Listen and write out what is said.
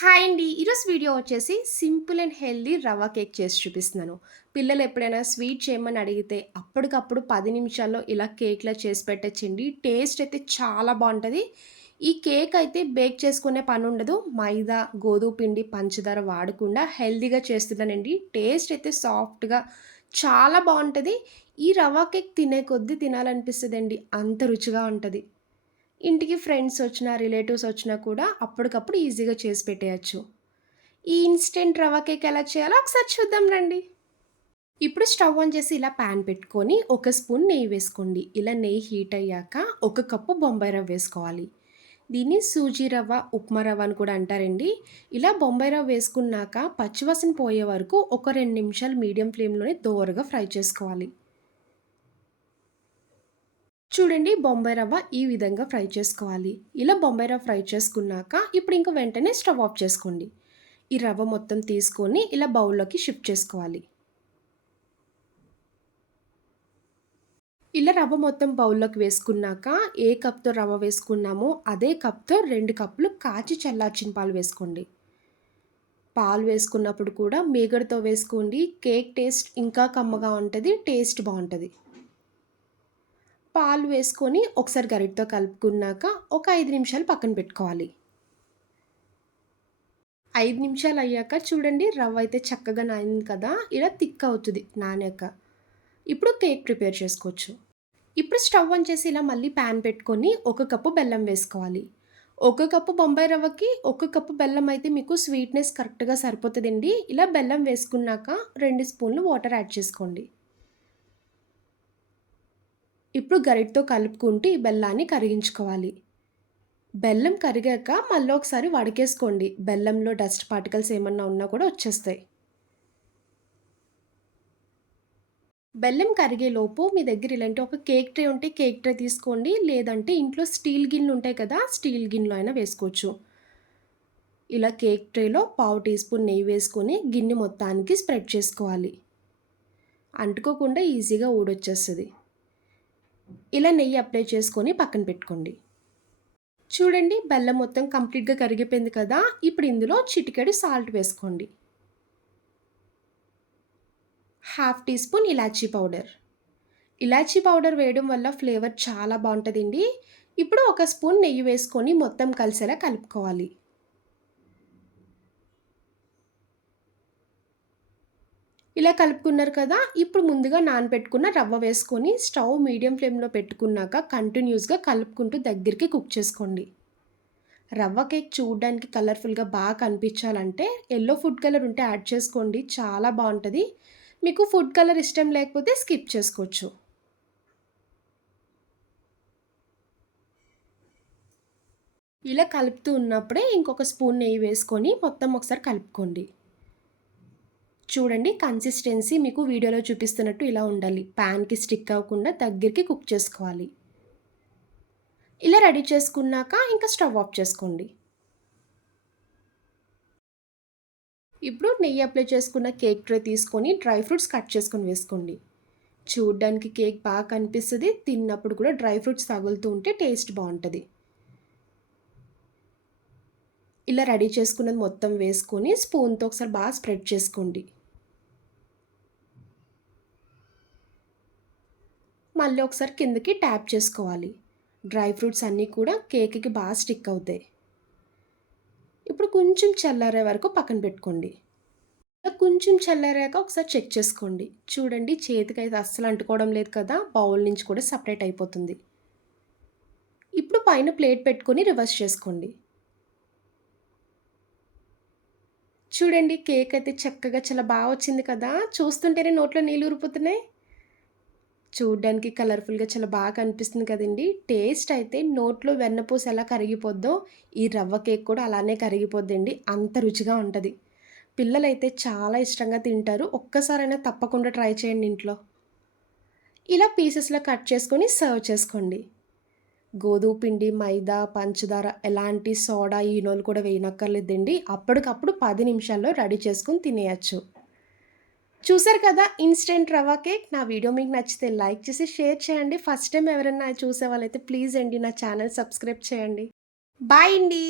Hi అండి. ఈరోజు video వచ్చేసి సింపుల్ అండ్ హెల్దీ రవ్వ కేక్ చేసి చూపిస్తున్నాను. పిల్లలు ఎప్పుడైనా స్వీట్ చేయమని అడిగితే అప్పటికప్పుడు పది నిమిషాల్లో ఇలా కేక్లా చేసి పెట్టచ్చండి. టేస్ట్ అయితే చాలా బాగుంటుంది. ఈ కేక్ అయితే బేక్ చేసుకునే పని ఉండదు. మైదా గోధుమ పిండి పంచదార వాడకుండా హెల్దీగా చేస్తున్నానండి. టేస్ట్ అయితే సాఫ్ట్గా చాలా బాగుంటుంది. ఈ రవ్వ కేక్ తినే కొద్దీ తినాలనిపిస్తుందండి. అంత రుచిగా ఉంటుంది. ఇంటికి ఫ్రెండ్స్ వచ్చినా రిలేటివ్స్ వచ్చినా కూడా అప్పటికప్పుడు ఈజీగా చేసి పెట్టేయచ్చు. ఈ ఇన్స్టెంట్ రవ్వ కేక్ ఎలా చేయాలో ఒకసారి చూద్దాం రండి. ఇప్పుడు స్టవ్ ఆన్ చేసి ఇలా ప్యాన్ పెట్టుకొని ఒక స్పూన్ నెయ్యి వేసుకోండి. ఇలా నెయ్యి హీట్ అయ్యాక ఒక కప్పు బొంబాయి రవ్వ వేసుకోవాలి. దీన్ని సూజీ రవ్వ ఉప్మా రవ్వ అని కూడా అంటారండి. ఇలా బొంబాయి రవ్వ వేసుకున్నాక పచ్చివాసన పోయే వరకు ఒక రెండు నిమిషాలు మీడియం ఫ్లేమ్లోనే దోరగా ఫ్రై చేసుకోవాలి. చూడండి బొంబాయి రవ్వ ఈ విధంగా ఫ్రై చేసుకోవాలి. ఇలా బొంబాయి రవ్వ ఫ్రై చేసుకున్నాక ఇప్పుడు ఇంకా వెంటనే స్టవ్ ఆఫ్ చేసుకోండి. ఈ రవ్వ మొత్తం తీసుకొని ఇలా బౌల్లోకి షిఫ్ట్ చేసుకోవాలి. ఇలా రవ్వ మొత్తం బౌల్లోకి వేసుకున్నాక ఏ కప్తో రవ్వ వేసుకున్నామో అదే కప్తో రెండు కప్పులు కాచి చల్లార్చిన పాలు వేసుకోండి. పాలు వేసుకున్నప్పుడు కూడా మీగడతో వేసుకోండి. కేక్ టేస్ట్ ఇంకా కమ్మగా ఉంటుంది టేస్ట్ బాగుంటుంది. పాలు వేసుకొని ఒకసారి గరిటతో కలుపుకున్నాక ఒక ఐదు నిమిషాలు పక్కన పెట్టుకోవాలి. ఐదు నిమిషాలు అయ్యాక చూడండి రవ్వ అయితే చక్కగా నానింది కదా? ఇలా థిక్ అవుతుంది నానాక. ఇప్పుడు కేక్ ప్రిపేర్ చేసుకోవచ్చు. ఇప్పుడు స్టవ్ ఆన్ చేసి ఇలా మళ్ళీ ప్యాన్ పెట్టుకొని ఒక కప్పు బెల్లం వేసుకోవాలి. ఒక కప్పు బొంబాయి రవ్వకి ఒక కప్పు బెల్లం అయితే మీకు స్వీట్నెస్ కరెక్ట్గా సరిపోతుందండి. ఇలా బెల్లం వేసుకున్నాక రెండు స్పూన్లు వాటర్ యాడ్ చేసుకోండి. ఇప్పుడు గరిటతో కలుపుకుంటూ ఈ బెల్లాన్ని కరిగించుకోవాలి. బెల్లం కరిగాక మళ్ళీ ఒకసారి వడకేసుకోండి. బెల్లంలో డస్ట్ పార్టికల్స్ ఏమన్నా ఉన్నా కూడా వచ్చేస్తాయి. బెల్లం కరిగేలోపు మీ దగ్గర ఇలాంటి ఒక కేక్ ట్రే ఉంటే కేక్ ట్రే తీసుకోండి. లేదంటే ఇంట్లో స్టీల్ గిన్నెలు ఉంటాయి కదా స్టీల్ గిన్నెలో అయినా వేసుకోవచ్చు. ఇలా కేక్ ట్రేలో పావు టీ స్పూన్ నెయ్యి వేసుకొని గిన్నె మొత్తానికి స్ప్రెడ్ చేసుకోవాలి. అంటుకోకుండా ఈజీగా ఊడొచ్చేస్తుంది. ఇలా నెయ్యి అప్లై చేసుకొని పక్కన పెట్టుకోండి. చూడండి బెల్లం మొత్తం కంప్లీట్గా కరిగిపోయింది కదా ఇప్పుడు ఇందులో చిటికెడు సాల్ట్ వేసుకోండి. హాఫ్ టీ స్పూన్ ఇలాచీ పౌడర్. ఇలాచీ పౌడర్ వేయడం వల్ల ఫ్లేవర్ చాలా బాగుంటుందండి. ఇప్పుడు ఒక స్పూన్ నెయ్యి వేసుకొని మొత్తం కలిసేలా కలుపుకోవాలి. ఇలా కలుపుకున్నారు కదా ఇప్పుడు ముందుగా నానబెట్టుకున్న రవ్వ వేసుకొని స్టవ్ మీడియం ఫ్లేమ్లో పెట్టుకున్నాక కంటిన్యూస్గా కలుపుకుంటూ దగ్గరికి కుక్ చేసుకోండి. రవ్వ కేక్ చూడడానికి కలర్ఫుల్గా బాగా కనిపించాలంటే ఎల్లో ఫుడ్ కలర్ ఉంటే యాడ్ చేసుకోండి చాలా బాగుంటుంది. మీకు ఫుడ్ కలర్ ఇష్టం లేకపోతే స్కిప్ చేసుకోవచ్చు. ఇలా కలుపుతూ ఉన్నప్పుడే ఇంకొక స్పూన్ నెయ్యి వేసుకొని మొత్తం ఒకసారి కలుపుకోండి. చూడండి కన్సిస్టెన్సీ మీకు వీడియోలో చూపిస్తున్నట్టు ఇలా ఉండాలి. ప్యాన్కి స్టిక్ అవ్వకుండా దగ్గరికి కుక్ చేసుకోవాలి. ఇలా రెడీ చేసుకున్నాక ఇంకా స్టవ్ ఆఫ్ చేసుకోండి. ఇప్పుడు నెయ్యి అప్లై చేసుకున్న కేక్ ట్రే తీసుకొని డ్రై ఫ్రూట్స్ కట్ చేసుకొని వేసుకోండి. చూడ్డానికి కేక్ బాగా కనిపిస్తుంది తిన్నప్పుడు కూడా డ్రై ఫ్రూట్స్ తగులుతూ ఉంటే టేస్ట్ బాగుంటుంది. ఇలా రెడీ చేసుకున్నది మొత్తం వేసుకొని స్పూన్తో ఒకసారి బాగా స్ప్రెడ్ చేసుకోండి. మళ్ళీ ఒకసారి కిందకి ట్యాప్ చేసుకోవాలి. డ్రై ఫ్రూట్స్ అన్నీ కూడా కేక్కి బాగా స్టిక్ అవుతాయి. ఇప్పుడు కొంచెం చల్లారే వరకు పక్కన పెట్టుకోండి. కొంచెం చల్లారాక ఒకసారి చెక్ చేసుకోండి. చూడండి చేతికి అయితే అస్సలు అంటుకోవడం లేదు కదా బౌల్ నుంచి కూడా సపరేట్ అయిపోతుంది. ఇప్పుడు పైన ప్లేట్ పెట్టుకొని రివర్స్ చేసుకోండి. చూడండి కేక్ అయితే చక్కగా చాలా బాగా వచ్చింది కదా. చూస్తుంటేనే నోట్లో నీళ్ళు ఊరిపోతున్నాయి. చూడ్డానికి కలర్ఫుల్గా చాలా బాగా కనిపిస్తుంది కదండి. టేస్ట్ అయితే నోట్లో వెన్నపూస ఎలా కరిగిపోద్దో ఈ రవ్వ కేక్ కూడా అలానే కరిగిపోద్దండి. అంత రుచిగా ఉంటుంది. పిల్లలైతే చాలా ఇష్టంగా తింటారు. ఒక్కసారైనా తప్పకుండా ట్రై చేయండి ఇంట్లో. ఇలా పీసెస్లో కట్ చేసుకొని సర్వ్ చేసుకోండి. గోధుమ పిండి మైదా పంచదార ఎలాంటి సోడా ఈనోలు కూడా వేయనక్కర్లేదండి. అప్పటికప్పుడు పది నిమిషాల్లో రెడీ చేసుకుని తినేయచ్చు. చూసారు కదా ఇన్స్టెంట్ రవా కేక్. నా వీడియో మీకు నచ్చితే లైక్ చేసి షేర్ చేయండి. ఫస్ట్ టైం ఎవరైనా చూసే వాళ్ళైతే ప్లీజ్ అండి నా ఛానల్ సబ్స్క్రైబ్ చేయండి. బాయ్ అండి.